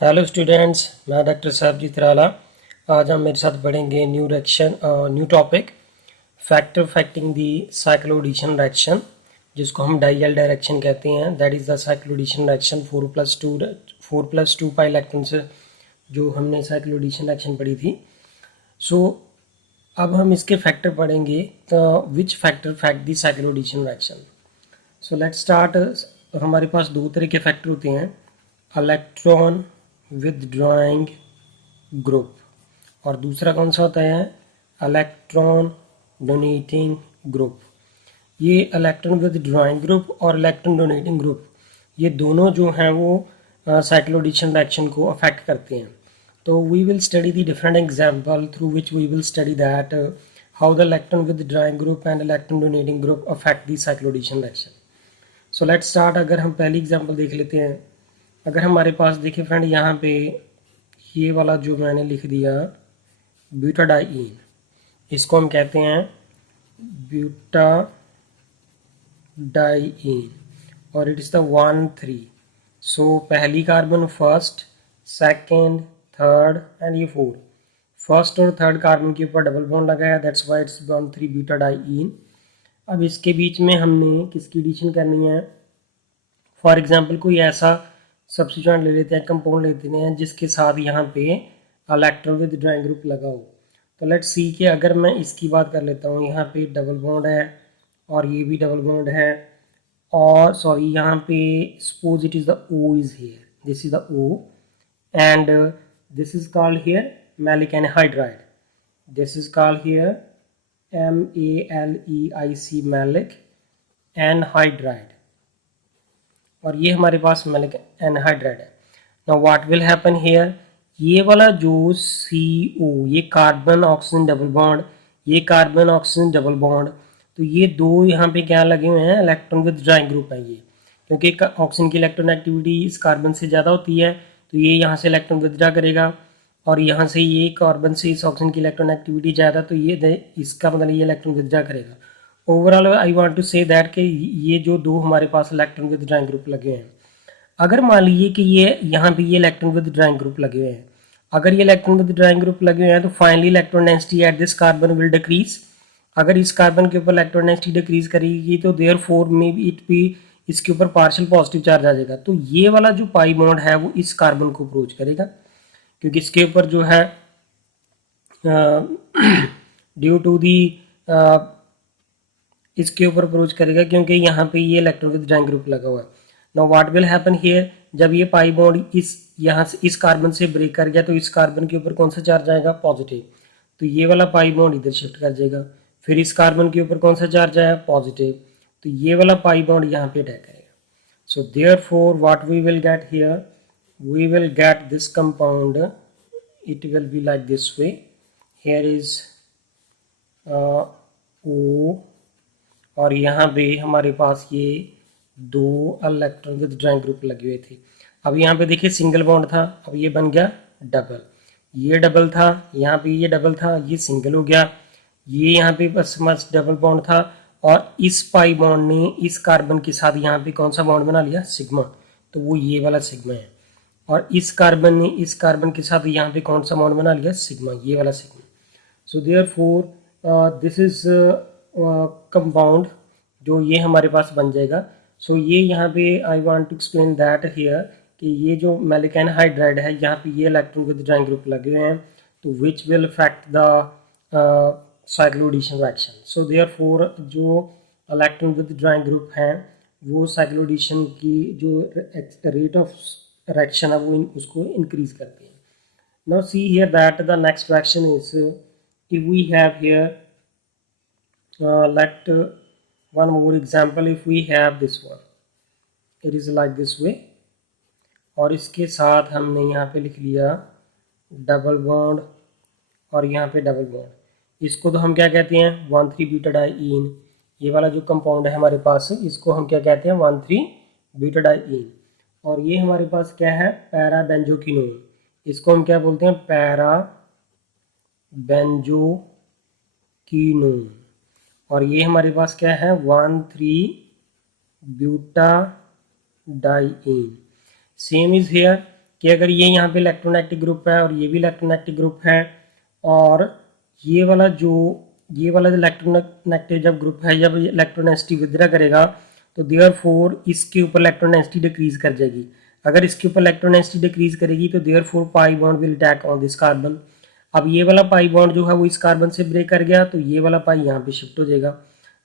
Hello students, मैं doctor साहबजीत राला। आज हम मेरे साथ पढ़ेंगे न्यू टॉपिक फैक्टिंग दी साइक्लोएडिशन रिएक्शन, जिसको हम डाइयल डायरेक्शन कहते हैं। That is the cycloaddition reaction 4+2 pi electron से जो हमने साइक्लोएडिशन रिएक्शन पढ़ी थी। सो अब हम इसके फैक्टर पढ़ेंगे। तो which factor fact the cycloaddition reaction. So let's start. हमारे पास दो तरह के फैक्टर होते हैं, इलेक्ट्रॉन विदड्रॉइंग ग्रुप और दूसरा कौन सा होता है, इलेक्ट्रॉन डोनेटिंग ग्रुप। ये इलेक्ट्रॉन विदड्रॉइंग ग्रुप और इलेक्ट्रॉन डोनेटिंग ग्रुप, ये दोनों जो हैं वो साइक्लोएडिशन रिएक्शन को अफेक्ट करते हैं। तो we will study the different example through which we will study that how the electron withdrawing group and electron donating group affect the cycloaddition reaction. So let's start. अगर हम पहली example देख लेते हैं। अगर हमारे पास देखिए फ्रेंड, यहाँ पे ये वाला जो मैंने लिख दिया ब्यूटाडाइन, इसको हम कहते हैं ब्यूटाडाइन और इट इज़ द 1,3। सो पहली carbon first, second, third and ये फोर्थ। फर्स्ट और थर्ड कार्बन के ऊपर डबल बॉन्ड लगाया, दैट्स वाई इट्स 1,3 ब्यूटाडाइन। अब इसके बीच में हमने किसकी एडिशन करनी है। फॉर एग्जांपल कोई ऐसा सब्स्टिट्यूएंट ले लेते हैं, कंपाउंड लेते हैं जिसके साथ यहाँ पे इलेक्ट्रॉन विदड्रॉइंग ग्रुप लगा हो। तो लेट्स सी कि अगर मैं इसकी बात कर लेता हूँ, यहाँ पे डबल बॉन्ड है और ये भी डबल बॉन्ड है, और सॉरी यहाँ पे suppose it is the O is here, this is the O and this is called here maleic anhydride, this is called here MALEIC maleic anhydride, और ये हमारे पास मैलिक एनहाइड्राइड है। Now what will happen here, ये वाला जो CO, ये carbon oxygen double bond, ये कार्बन ऑक्सीजन डबल बॉन्ड, तो ये दो यहाँ पे क्या लगे हुए हैं, इलेक्ट्रॉन विदड्रॉइंग ग्रुप है ये, क्योंकि ऑक्सीजन की इलेक्ट्रॉन एक्टिविटी इस कार्बन से ज़्यादा होती है, तो ये यहाँ से इलेक्ट्रॉन विदड्रॉ करेगा, और यहाँ से ये कार्बन से इस ऑक्सीजन की इलेक्ट्रॉन एक्टिविटी ज़्यादा, तो ये इसका मतलब ये इलेक्ट्रॉन विदड्रॉ करेगा। Overall I want to say that कि ये जो दो हमारे पास इलेक्ट्रॉन विदड्रॉइंग ग्रुप लगे हैं, अगर मान लीजिए कि ये यहाँ पे ये इलेक्ट्रॉन विदड्रॉइंग ग्रुप लगे हुए हैं, अगर ये इलेक्ट्रॉन विदड्रॉइंग ग्रुप लगे हुए हैं तो finally electron density at this carbon will decrease. अगर इस कार्बन के ऊपर इलेक्ट्रॉन डेंसिटी डिक्रीज करेगी तो therefore may be it be, इसके ऊपर पार्शियल पॉजिटिव चार्ज आ जाएगा, तो ये वाला जो पाई बॉन्ड है वो इस कार्बन को अप्रोच करेगा, क्योंकि इसके ऊपर जो है ड्यू टू दी इसके ऊपर अप्रोच करेगा, क्योंकि यहाँ पे ये इलेक्ट्रॉन विदड्रॉइंग ग्रुप लगा हुआ है। Now what will happen here, जब ये पाई बॉन्ड इस यहाँ से इस कार्बन से ब्रेक कर गया तो इस कार्बन के ऊपर कौन सा चार्ज आएगा, पॉजिटिव, तो ये वाला पाई बॉन्ड इधर शिफ्ट कर जाएगा। फिर इस कार्बन के ऊपर कौन सा चार्ज आया, पॉजिटिव, तो ये वाला पाई बॉन्ड यहाँ पे अटैक करेगा। So therefore what we will get here, we will get this compound, it will be like this way, here is O, और यहाँ पे हमारे पास ये दो इलेक्ट्रॉन विदड्रॉइंग ग्रुप लगे हुए थे। अब यहाँ पे देखिए सिंगल बॉन्ड था, अब ये बन गया डबल, ये डबल था, यहाँ पे ये डबल था, ये सिंगल हो गया, ये यहाँ पे बस डबल बॉन्ड था, और इस पाई बॉन्ड ने इस कार्बन के साथ यहाँ पे कौन सा बॉन्ड बना लिया, सिग्मा, तो वो ये वाला सिग्मा है, और इस कार्बन ने इस कार्बन के साथ यहाँ पे कौन सा बॉन्ड बना लिया, सिग्मा, ये वाला sigma. So therefore this is compound जो ये हमारे पास बन जाएगा। सो ये यहाँ पे I want to explain that here कि ये जो मैलिक एनहाइड्राइड है, यहाँ पे ये इलेक्ट्रॉन विदड्रॉइंग ग्रुप लगे हुए हैं, तो which will affect the cycloaddition reaction. So therefore जो इलेक्ट्रॉन विदड्रॉइंग ग्रुप हैं वो साइक्लोएडिशन की जो रेट ऑफ रिएक्शन है वो उसको इंक्रीज करते हैं। Now see here that the next reaction is, if we have here let one more example, if we have this one, it is like this way, और इसके साथ हमने यहाँ पे लिख लिया डबल बॉन्ड और यहाँ पे डबल बॉन्ड, इसको तो हम क्या कहते हैं 1,3 ब्यूटाडाइन, ये वाला जो कंपाउंड है हमारे पास इसको हम क्या कहते हैं 1,3 ब्यूटाडाइन, और ये हमारे पास क्या है पैरा बेंजोक्विनोन, इसको हम क्या बोलते हैं पैरा बेंजोक्विनोन, और ये हमारे पास क्या है 1,3 ब्यूटाडाइन। सेम इज हियर, कि अगर ये यहाँ पे इलेक्ट्रोनेगेटिव ग्रुप है और ये भी इलेक्ट्रोनेगेटिव ग्रुप है, और ये वाला जो इलेक्ट्रोनेगेटिव जब ग्रुप है, जब इलेक्ट्रोनेगेटिव विथड्रा करेगा तो देयरफॉर इसके ऊपर इलेक्ट्रोनेगेटिव डिक्रीज कर जाएगी। अगर इसके ऊपर इलेक्ट्रोनेगेटिव डिक्रीज करेगी तो therefore pi bond will attack on this carbon. अब ये वाला पाई बॉन्ड जो है वो इस कार्बन से ब्रेक कर गया, तो ये वाला पाई यहाँ पे शिफ्ट हो जाएगा,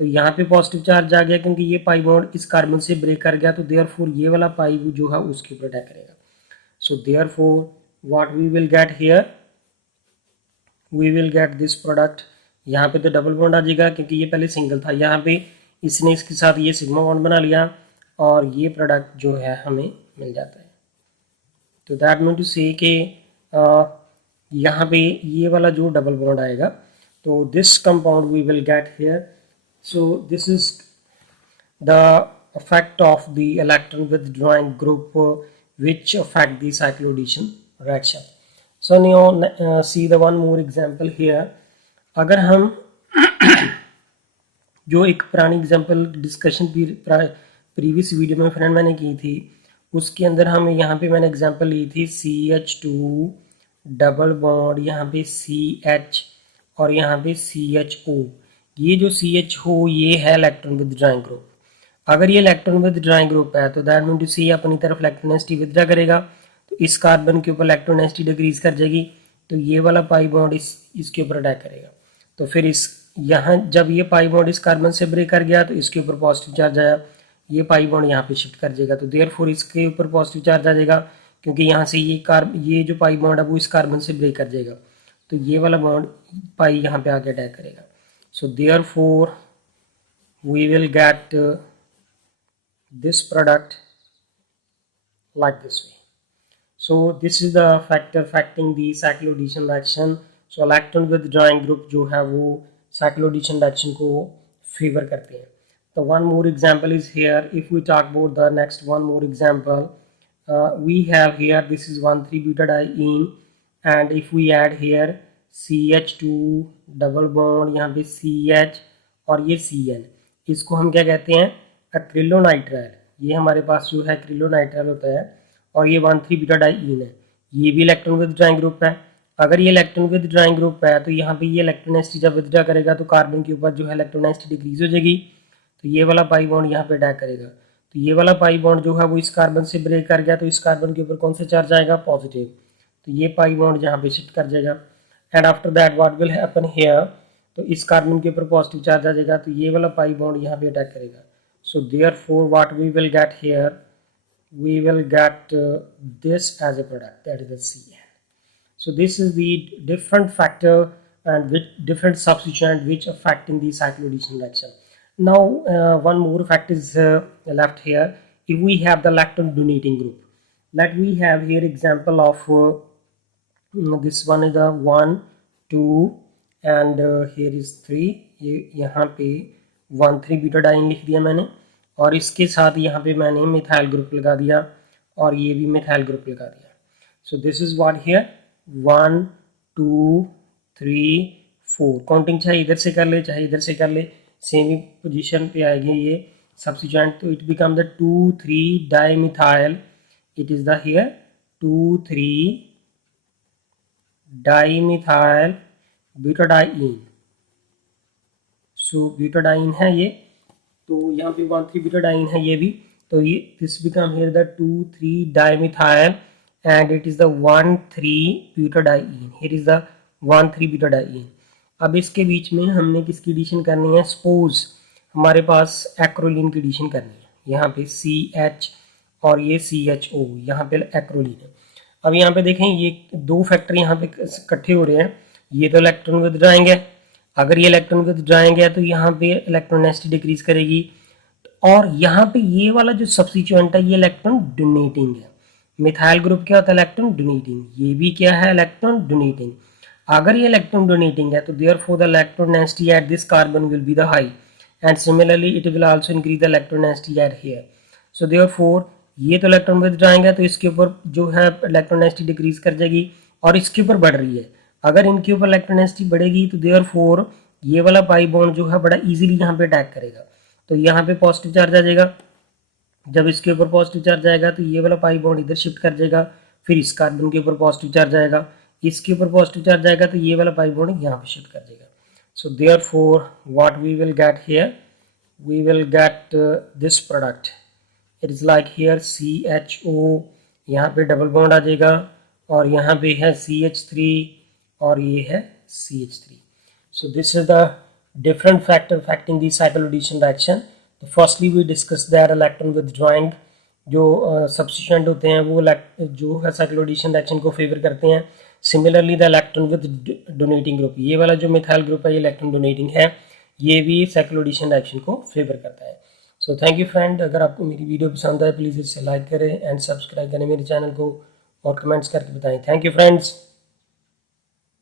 तो यहाँ पे पॉजिटिव चार्ज आ गया क्योंकि ये पाई बॉन्ड इस कार्बन से ब्रेक कर गया, तो देयरफॉर ये वाला पाई जो है उसके ऊपर अटैक करेगा। So therefore what we will get here, we will get this product. यहाँ पे तो डबल बॉन्ड आ जाएगा क्योंकि ये पहले सिंगल था, यहाँ पे इसने इसके साथ ये सिग्मा बॉन्ड बना लिया और ये प्रोडक्ट जो है हमें मिल जाता है। तो दैट मीन टू से कि यहाँ पे ये वाला जो डबल बॉन्ड आएगा, तो this compound we will get here. So this is the effect of the electron withdrawing group which affect the cycloaddition reaction. So now see the one more example here. अगर हम जो एक पुरानी example discussion previous video में friend मैंने की थी, उसके अंदर हम यहाँ पे मैंने एग्जांपल ली थी CH2 डबल बॉन्ड, यहाँ पे CH और यहाँ पे CHO। ये जो CHO ये है इलेक्ट्रॉन विथड्रॉइंग ग्रुप। अगर ये इलेक्ट्रॉन विथड्रॉइंग ग्रुप है तो दैट मीन टू सी अपनी तरफ इलेक्ट्रोनेगेटिव विथड्रा करेगा, तो इस कार्बन के ऊपर इलेक्ट्रोनेगेटिव डिक्रीज कर जाएगी, तो ये वाला पाई बॉन्ड इसके ऊपर अटैक करेगा। तो फिर इस यहाँ जब ये पाई बॉन्ड इस कार्बन से ब्रेक कर गया तो इसके ऊपर पॉजिटिव चार्ज आया, ये पाई बॉन्ड यहाँ पे शिफ्ट कर जाएगा, तो देयरफॉर इसके ऊपर पॉजिटिव चार्ज आ जाएगा क्योंकि यहाँ से ये जो पाई बॉन्ड है वो इस कार्बन से ब्रेक कर जाएगा, तो ये वाला बॉन्ड पाई यहाँ पे आके अटैक करेगा। So therefore we will get this product like this way. So this is the factor affecting the cycloaddition reaction. So electron withdrawing group जो है वो cycloaddition reaction को favor करते हैं। So one more example is here. If we talk about the next one more example, we have here this is 1,3-butadiene, and if we add here CH2 double bond, यहाँ पे CH और ये Cl, इसको हम क्या कहते हैं, acrylonitrile. ये हमारे पास जो है एक्रिलोनाइट्राइल होता है, और ये 1,3-butadiene है, ये भी इलेक्ट्रॉन विथड्रॉइंग ग्रुप है। अगर ये इलेक्ट्रॉन विथड्रॉइंग ग्रुप है तो यहाँ पे ये इलेक्ट्रोनेगेटिव जब विथड्रॉ करेगा तो कार्बन के ऊपर जो है इलेक्ट्रोनेगेटिव डिक्रीज हो जाएगी, तो ये वाला पाई बॉन्ड यहाँ पे अटैक करेगा, तो ये वाला पाई बॉन्ड जो है वो इस कार्बन से ब्रेक कर गया, तो इस कार्बन के ऊपर कौन सा चार्ज आएगा, पॉजिटिव, तो ये पाई बॉन्ड यहाँ पे शिफ्ट कर जाएगा। And after that what will happen here, तो इस कार्बन के ऊपर पॉजिटिव चार्ज आ जाएगा, तो ये वाला पाई बॉन्ड यहाँ पे अटैक करेगा। So therefore what we will get here, we will get this as a product, that is the Cn. So this is the different factor and with different substituent which affecting the cycloaddition reaction. Now one more fact is left here. If we have the electron donating group, like we have here example of this one is the 1 2 and here is 3, ये यहाँ पे 1,3-butadiene लिख दिया मैंने, और इसके साथ यहाँ पे मैंने मिथाइल ग्रुप लगा दिया और ये भी मिथाइल ग्रुप लगा दिया। सो this is what here 1 2 3 4, counting चाहे इधर से कर ले चाहे इधर से कर ले, सेम ही पोजीशन पे आएगी ये सब्स्टिट्यूएंट, तो it become the 2,3 dimethyl, it is the here 2,3 dimethyl butadiene. So butadiene है ये, तो यहाँ पे 1,3-butadiene है ये भी, तो ये this become here the 2,3 dimethyl and it is the 1,3-butadiene, here is the 1,3-butadiene। अब इसके बीच में हमने किसकी एडिशन करनी है, सपोज हमारे पास एक्रोलीन की एडिशन करनी है, यहाँ पे CH और ये CHO, यहाँ पे एक्रोलीन है। अब यहाँ पे देखें ये दो फैक्टर यहाँ पे इकट्ठे हो रहे हैं, ये तो इलेक्ट्रॉन विथड्रॉइंग है, अगर ये इलेक्ट्रॉन विथड्रॉइंग है तो यहाँ पे इलेक्ट्रोनेगेटिव डिक्रीज करेगी, और यहाँ पे ये वाला जो सब्स्टिट्यूएंट है ये इलेक्ट्रॉन डोनेटिंग है। मिथाइल ग्रुप क्या होता है, इलेक्ट्रॉन डोनेटिंग, ये भी क्या है, इलेक्ट्रॉन डोनेटिंग। अगर ये इलेक्ट्रॉन डोनेटिंग है तो therefore the electronegative at this carbon will be the high and similarly it will also increase the electronegative eight here. So therefore ये तो इलेक्ट्रॉन विथड्रॉइंग है तो इसके ऊपर जो है इलेक्ट्रोनेगेटिव डिक्रीज कर जाएगी और इसके ऊपर बढ़ रही है, अगर इनके ऊपर इलेक्ट्रोनेगेटिव बढ़ेगी तो देयरफॉर ये वाला पाई बॉन्ड जो है बड़ा इजीली यहाँ पे अटैक करेगा, तो यहाँ पे पॉजिटिव चार्ज आ जाएगा, जब इसके ऊपर पॉजिटिव चार्ज आएगा तो ये वाला पाई बॉन्ड इधर शिफ्ट कर जाएगा, फिर इस कार्बन के ऊपर पॉजिटिव चार्ज आएगा, इसके ऊपर पॉजिटिव चार्ज आएगा, तो ये वाला पाई बॉन्ड यहाँ पे शिफ्ट कर देगा. So therefore what we will get here, we will get this product. It is like here CHO, यहाँ पे डबल बॉन्ड आ जाएगा और यहाँ पे है CH3 और ये है CH3. So this is the different factor affecting the cyclodhesion reaction. So firstly we discussed that electron withdrawing जो सब्स्टिट्यूएंट होते हैं वो जो है साइक्लोएडिशन रिएक्शन को फेवर करते हैं. Similarly the electron with donating group, ये वाला जो मिथाइल ग्रुप है ये इलेक्ट्रॉन डोनेटिंग है, ये भी साइक्लोएडिशन रिएक्शन को फेवर करता है. So thank you friend. अगर आपको मेरी वीडियो पसंद आए प्लीज़ इसे लाइक करें एंड सब्सक्राइब करें मेरे चैनल को और कमेंट्स करके बताएं. Thank you friends.